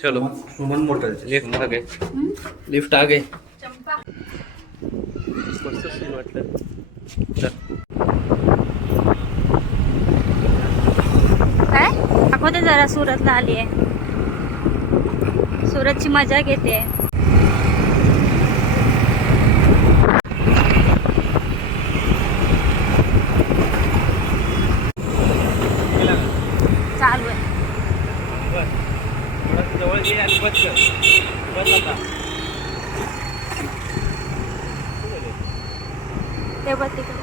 चलो Suman Motors lift आ गए, lift आ गए. मस्त सीन वाटलं. काय दाखवते जरा सुरतला आली आहे. सुरतची मजा घेते. चालू आहे. जवळ ये आणि बस कर. बस आता. ते बघ तिकडे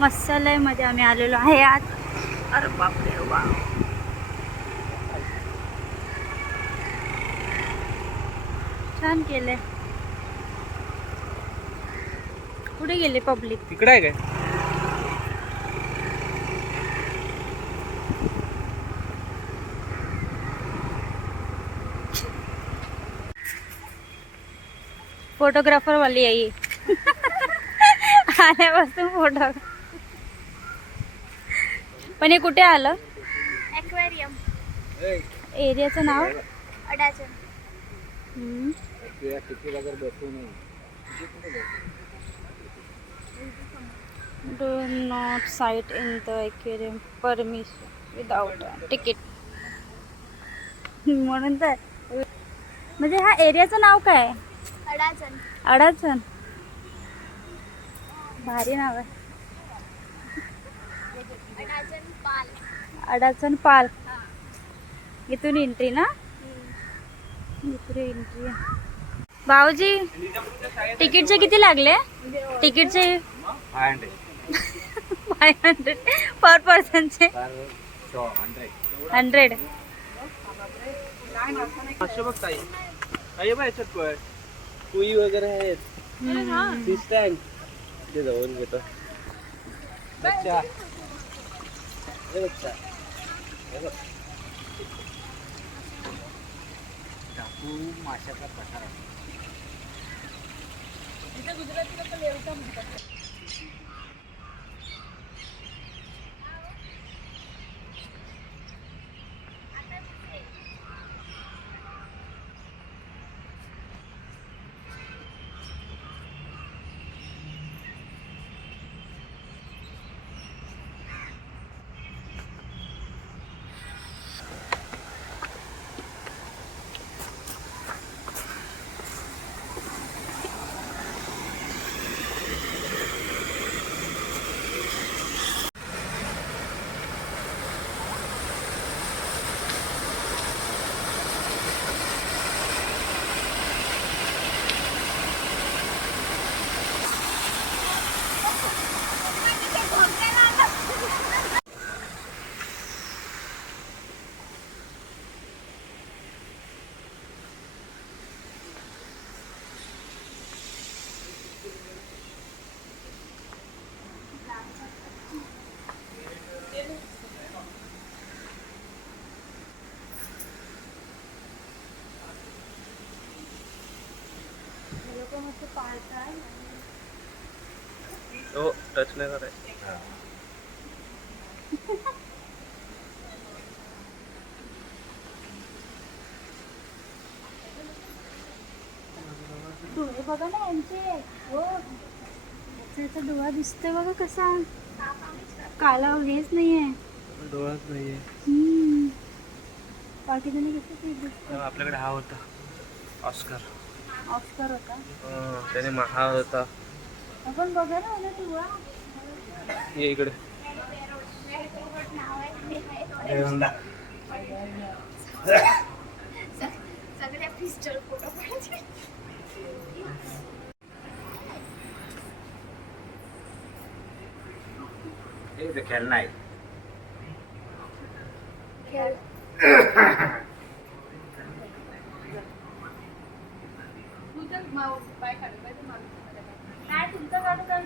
मसाला मध्ये आम्ही आलेलो आहे आज. अरे बापरे वा, छान केलंय. कुठे गेले पब्लिक? तिकडे आहे काय? फोटोग्राफर वाली आहे आल्यापासून फोटो. पण हे कुठे आलं? एक्वेरियम. एरियाचं नाव अडाचन. Do not sight in the aquarium permission without ticket. म्हणून तर म्हणजे ह्या एरियाचं नाव काय? अडाचन. अडाचन. भारी नाव आहे. अडाचन पाल. अडाचन पार्क. इथून एंट्री ना? इथून एंट्री. भाऊजी तिकीटचे किती लागले? तिकीटचे 500 पर पर्सनचे 100. असे बघ ताई. आहे बा याच्यात पण कुई वगैरे आहेत. फिश टँक ते जाऊन घेतो. बच्चा हे बच्चा हे बघ. टाकू माशाचा प्रकार आहे. हो टच नाही करायचं. डोळे बघा ना यांचे. हो त्याचा डोळा दिसतोय बघा कसा. काला हेच नाहीये. डोळाच नाहीये. बाकी जणी कसं दिसतं. आपल्याकडे हा होता ऑस्कर. ऑस्कर होता. त्याने हा होता. आपण बघा ना डोळा. ये इकडे. सगळ्या पिस्टल फोटो काढायचे. खेळणं आहे. खेळ. काय तुमचं काढू काय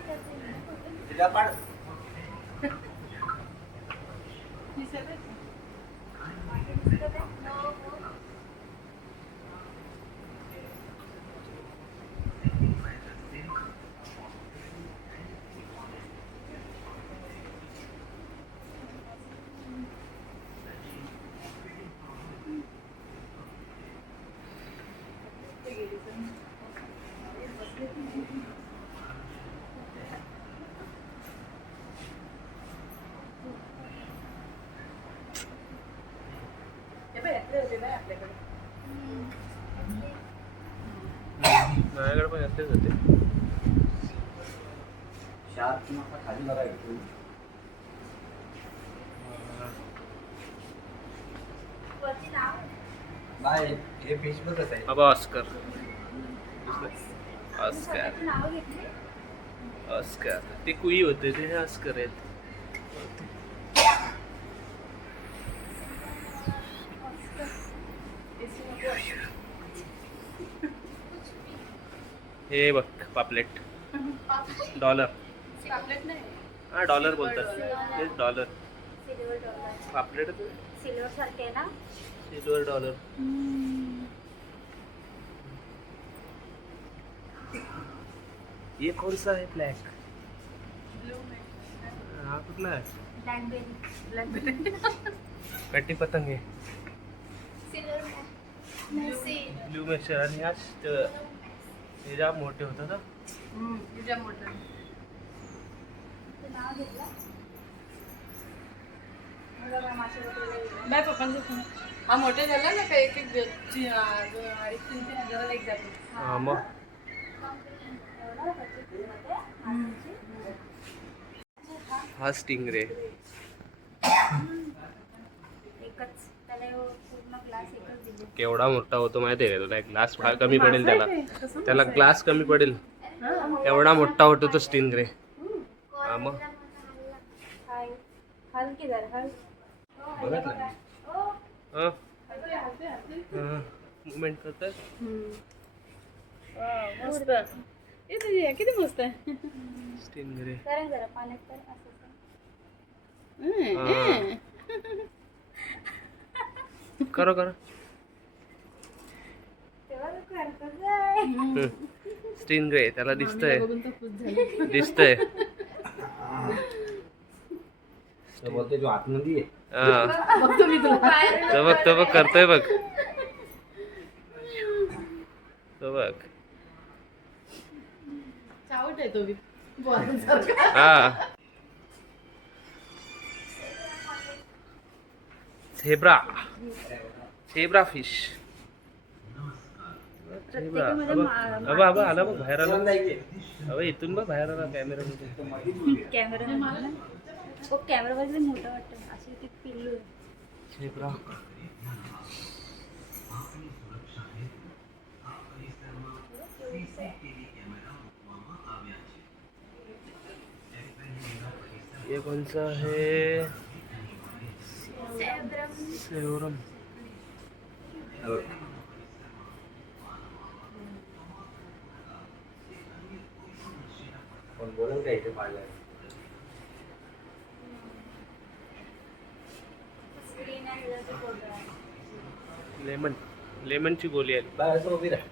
माझ्याकडे पण असलेच होते. हे फिश बघत आहे. बाबा ऑस्कर. ऑस्कर नाव घेतली ऑस्कर ते कुई होते ते ऑस्कर आहेत. हे बघ पापलेट. डॉलर. हा डॉलर बोलतात. तेच डॉलर. सिल्वर डॉलर पापलेट सिल्वर सारखे आहे ना सिल्वर डॉलर. ये कौन सा है ब्लैक? हा कुठला आहे? ब्लॅकबेरी कट्टी पतंग आहे. सिल्वर मेसी ब्लू मेशर आणि आज ते जाम मोठे होतं ना. नाव घेतलं नाही पप्पांचं फोन. हा मोठे झाला ना का एक एक 2,500-3,000 एक जातो. हा मग हा स्टिंगरे. एकच त्याला पूर्ण क्लास एकच दिले केवढा मोठा होतो माहिती आहे का तुला? ग्लास कमी पडेल त्याला. त्याला ग्लास कमी पडेल एवढा मोठा होतो तो स्टिंगरे. हा मग हाय हलकी जरा हल मुवमेंट करतात. मस्त. ए तुझी किती मस्त आहे. स्टिंगरे. करा जरा पाण्यात तर असं करो करो. तेव्हा करतो जाय स्टिंगरे त्याला दिसतंय बघून तर खुश झाली. दिसतंय. बोलते जो आतमध्ये आहे. हा बघतो मी तुला. तो बघ करतोय बघ. तो बघ. चावट आहे तो बी. बॉलसारखा. हा झेब्रा फिश. अबा आला बघ बाहेर आला. अबा इथून बघ बाहेर आला कॅमेरा मध्ये. कॅमेरा कॅमेरा मध्ये मोठं वाटतं असे ते पिल्लू आहे. झेब्रा. ये कौन सा है? सेवरम. पण बोलून काय इथे पाडलंय. लेमनची गोली आहे. बाय असं उभी राहा.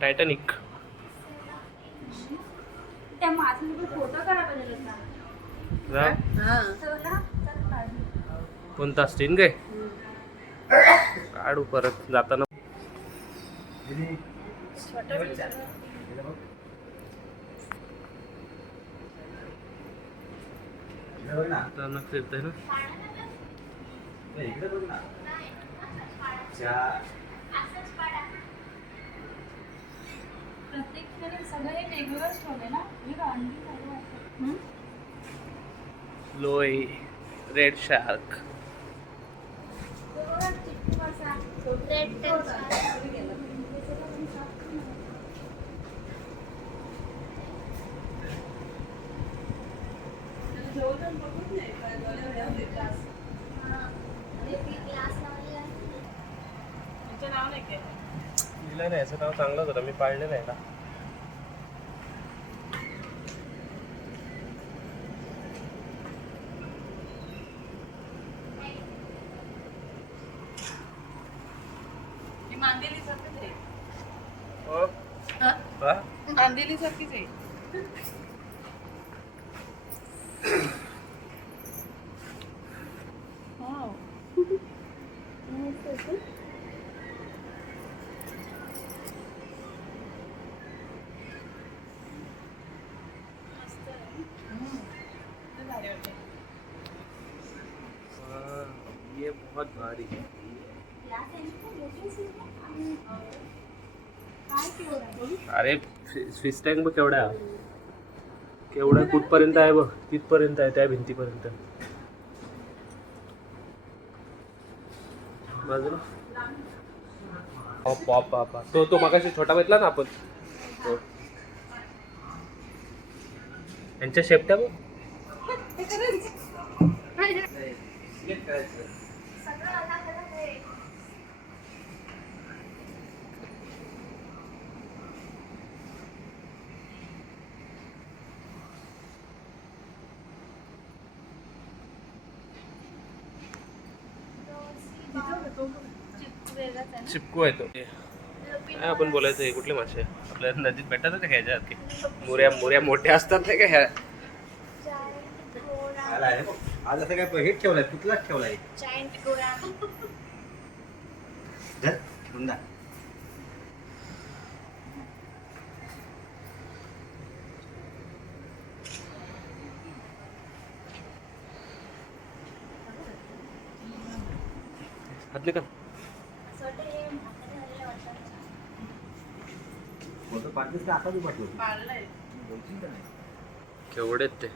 टायटॅनिक. त्या माणसाचा फोटो काढा पाहिजे होता. कोणता स्टिंग आहे? काढू परत जाताना. बघ ना. अचानक फिरतंय ना. इकडे बघ ना. प्रत्येक ठिकाणी सगळे वेगवेगळंच ठेवले ना. मी अंडी सगळं असं. लोय. Red shark. रेड टेल नाव नाही काय. लिहिलं नाही याचं नाव चांगलंच होतं. मी पाळलेलं आहे का. ही मांदेली सारखीच आहे. हो. हा? मांदेली सारखीच आहे. बहुत भारी. अरे फिश टँक बघ केवढा केवढा कुठपर्यंत आहे बघ, तिथपर्यंत आहे त्या भिंतीपर्यंत. बाजूला तो मगाशी छोटा भेटला ना आपण तो. यांच्या शेपट्या बघ. चिपकू आहे तो. काय आपण बोलायचं, हे कुठले मासे आपल्या नदीत भेटतात का ह्याच्या की मुऱ्या मोठ्या असतात नाही का ह्या. आज असं काय हेच ठेवलाय, पुतलाच ठेवलाय. जायंट गोरा. धर, मुंडा. घातले का फोटो पाठवून आता बी पाठवू. पाळलंय. केवढे ते.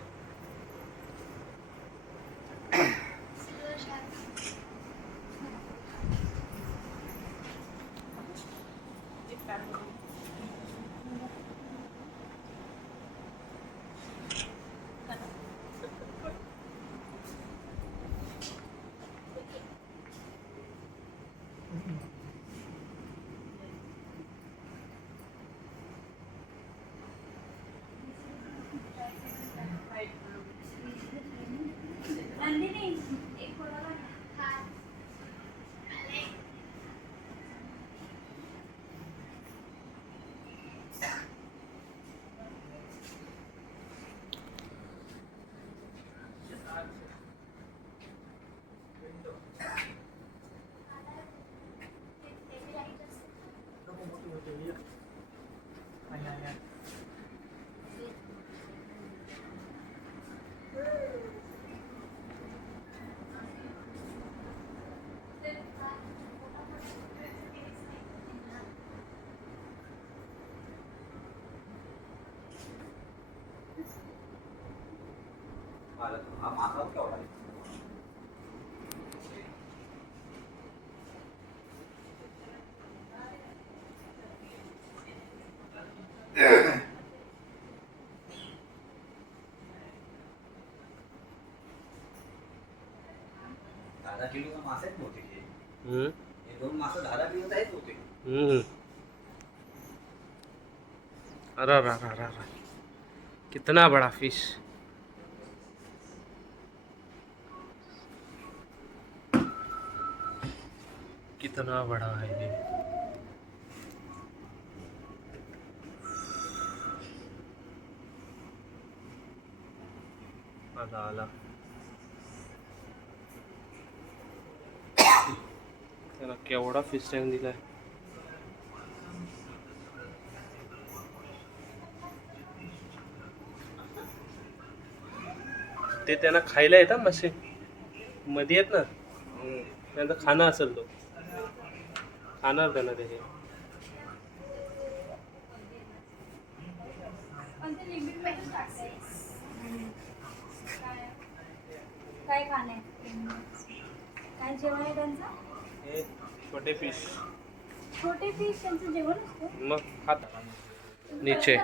नंदिनी एक फोटो काढ. हा. आले. हा मासाच केवढा आहे. दहा किलो मासे आहेत मोठे. हे 2 मासे 10 किलो आहेत होते. अरे कितना बड़ा फिश. कितना बड़ा है ये. आला त्याला केवढा फिश टँक दिलाय. ते त्यांना खायला येतात मासे मध्ये आहेत ना, त्यांचं खाणं असेल तो खाणार त्यांना त्याचे. काय खाणे काय जेवण आहे त्यांचं. हे छोटे फिश छोटे फिश त्यांचं जेवण असतं. मग खात नीचे.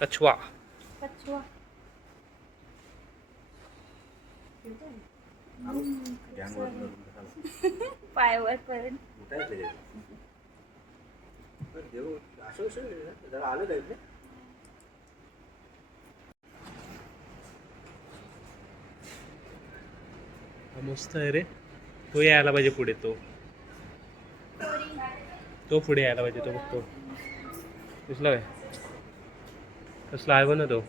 कछुआ कछुआ पायवर पर्यंत. जरा आलं जाईल. मस्त आहे रे. तो यायला पाहिजे पुढे. तो पुढे यायला पाहिजे. तो बघतो दिसला काय कसला आहे बघ ना तो.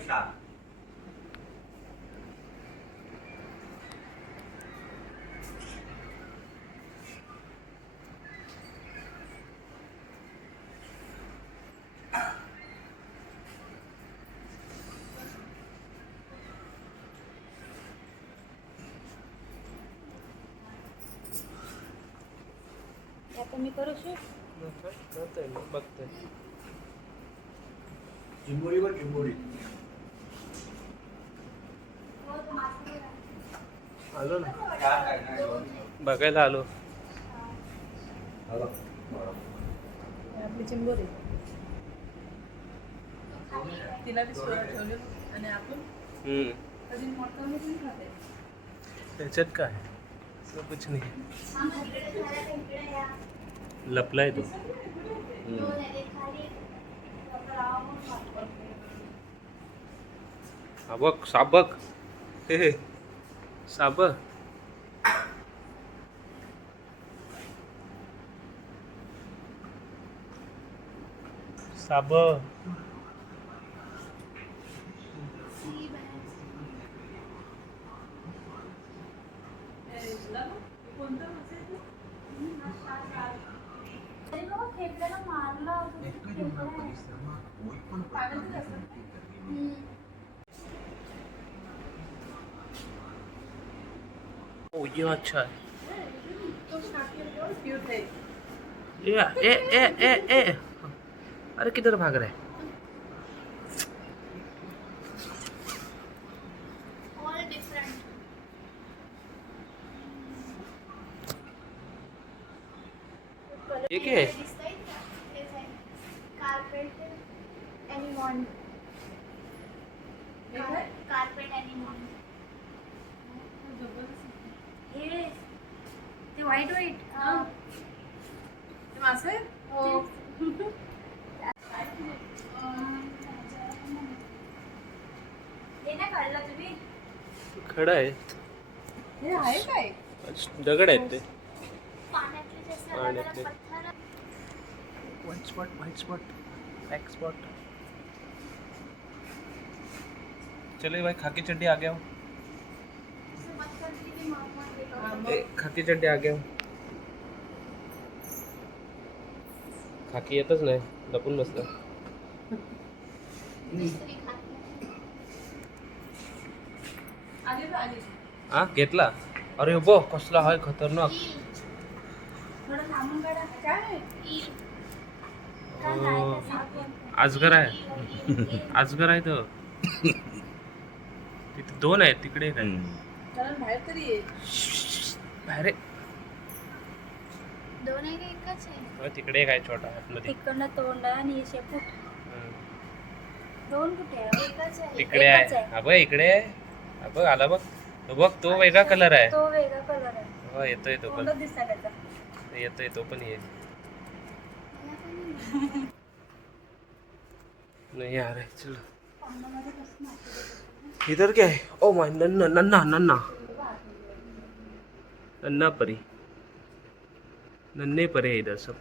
में शार्क आता मी करू शूट. करतोय ना, बघतोय. चिंबोरीवर चिंबोरी आलो ना, शार्क आहे ना बघायला आलो. हॅलो आपली चिंबोरी तिला बी सोडा ठेवले आणि आपण कधी मोठं नाही खाते. त्याच्यात काय असं कुछ नाही, इकडे या. लपलाय तो. दोन आहे, एक खाली, एक वर. हा बघ साबक, हे साब साब अरे बाबा खेकड्याला मारला ओ ये अच्छा है. क्यूट है. ए अरे किधर भाग रहा है. All different. ये क्या है? दिसतंय का? हेच आहे. Carpet anemone. हे काय? Carpet anemone. हे ते व्हाईट व्हाईट. ते मासे हो. हे नाही काढलं तुम्ही? खडा आहे, हे आहे काय? दगड आहेत ते. पाण्यातले जसे पाण्यातले. अलग-अलग पत्थर. White spot black spot. चले भाई, खाकी चड्डी आ गया हूँ. जसे पत्थर किती महाग ए, खाकी चड्डी आ गया हूँ. खाकी येतच नाही, लपून बसला. मिस्त्री खाते. आली ना आली. हा घेतला. अरे बो कसला हाय खतरनाक. थोडं थांबून काढा. काय? ईल. काय नाही का साप? आजगर आहे, आजगर आहे तो. तिथे दोन आहेत, तिकडे एक आहे. कारण बाहेर तरी ये. बाहेर आहे. दोन आहे का एकच आहे? तिकडे एक आहे छोटा आतमध्ये. तिकडनं तोंड आणि हे शेपूट. हम्म. दोन कुठे आहे? एकच आहे. तिकडे एकच आहे. आहे. हा बघ इकडे आहे. हा बघ आला बघ. तो बघ, तो वेगळा कलर आहे. तो वेगळा कलर आहे. हो येतोय तो पण, तोंडच दिसला त्याचा. येतोय तो पण येईल. मला पण नाही. नहीं आ रहा है, चलो. इधर क्या है? ओ माय नन्ना नन्ना नन्ना नन्ना परी, नन्हे परे इधर सब.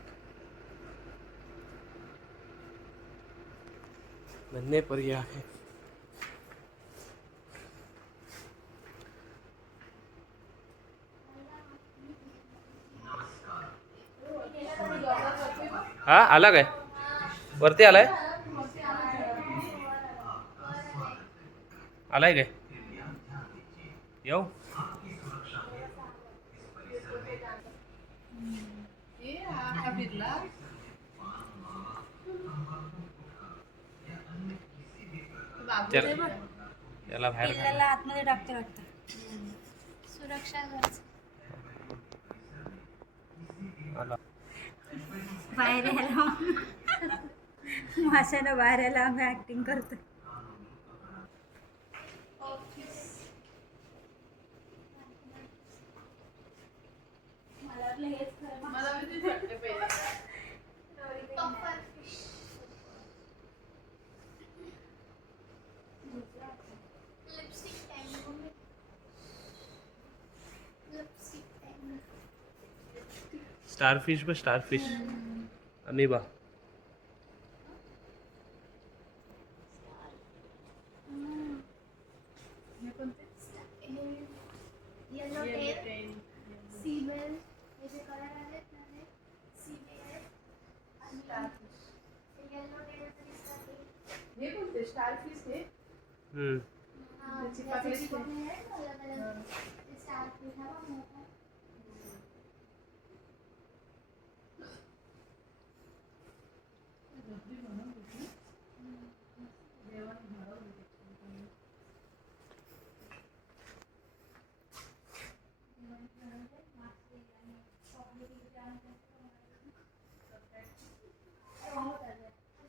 नन्हे परिया है. हा आला काय? वरती आलाय? आलाय काय? येऊ? ये हा फिरला. बाबू चल. आहे बघ. याला बाहेर पिल्लाला आतमध्ये टाकते वाटतं. सुरक्षा घरच. आला. बाहेर यायला माशाला बाहेर यायला आम्ही ऍक्टिंग करतो. मला वाटलं हेच खरं. मला भीतीच वाटते पहिले. Puffer fish. Lipstick tango. Lipstick tango. Starfish बघ, स्टारफिश. अमीबा. स्टार फिश आहे त्याची त्याचं पाकळी चिकन आहे ना, अलग-अलग. ते starfish हा बघ मोठा.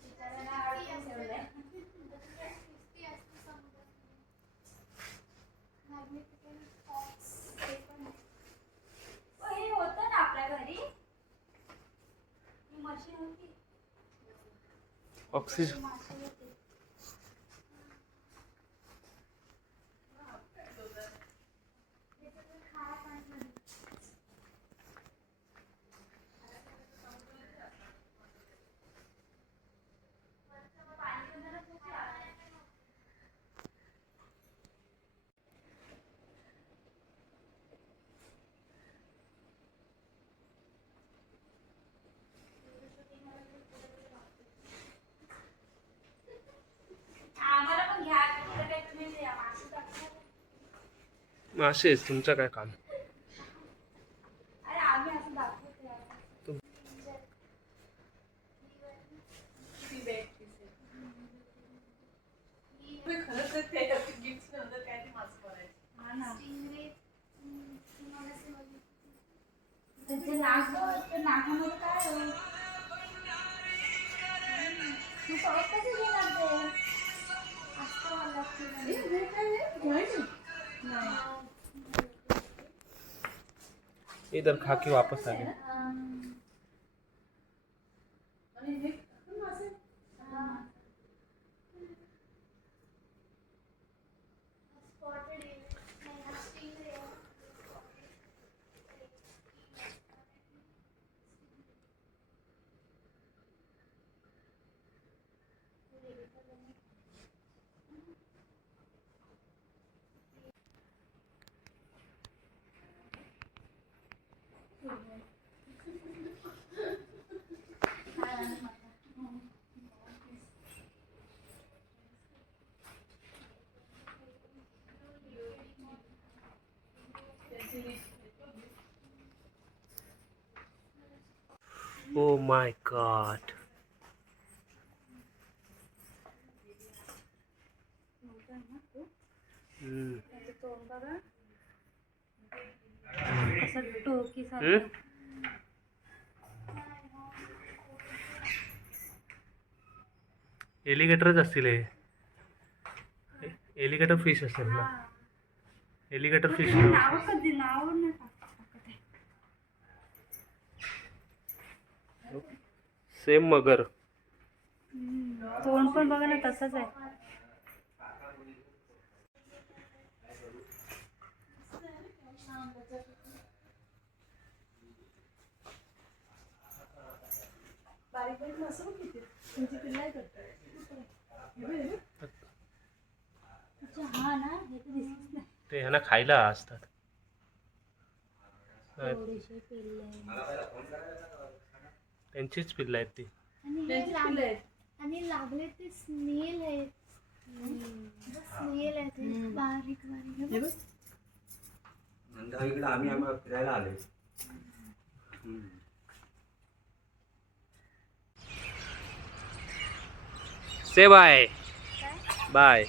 बिचाऱ्याला अडकून ठेवलंय. नुसती असते समुद्रात. Magnificent fox ते पण आहे. हे होतं ना आपल्या घरी ही मशीन होती. ऑक्सिजन मासे होते. त्याच्यातून खाया पाण्यामध्ये. आम्हाला पण घ्या तिकडे काय तुम्ही द्या, मासे टाकणार. मासेच तुमचं काय काम. अरे आम्ही असं दाखवतो यार. ती bag piece आहे. तुम्ही खरंच ते गिफ्ट नव्हतं काय ते मास्क करायचं हा ना. Stingray, तुम्हाला असं बघितलं. त्याचे नाक बघ, त्या नाकामध्ये काय आहे? तू परत कसे घेणार ते? असतं मला लागतं. हे काय आहे? घ्यायचं? इधर खा के वापस आ गए. आणि हे पण मासे Spotted आहे. नाही, हा stingray आहे. Oh my God. त्याचं तोंड बघा असं टोकीसारखं. एलिगेटरच असतील हे. एलिगेटर फिश असेल ना. एलिगेटर फिश नाव कधी नाव नाही टाकत आहे. सेम मगर. तोंड पण बघा ना तसंच आहे. बारीक बारीक मासे बघ किती तुमची पिल्ला आहे करतात अच्छा, हा ना, हे तर दिसत नाही. ते ह्यांना खायला असतात. थोडीशी पिल्ले त्यांचीच पिल्लं आहेत ती. आणि हे त्यांची पिल्लं लागले आहेत. आणि लागले ते स्नेल आहेत. स्नेल आहेत हे बारीक बारीक हे हे बघ. बघ नंदा इकडे आम्ही फिरायला आले. से बाय. बाय.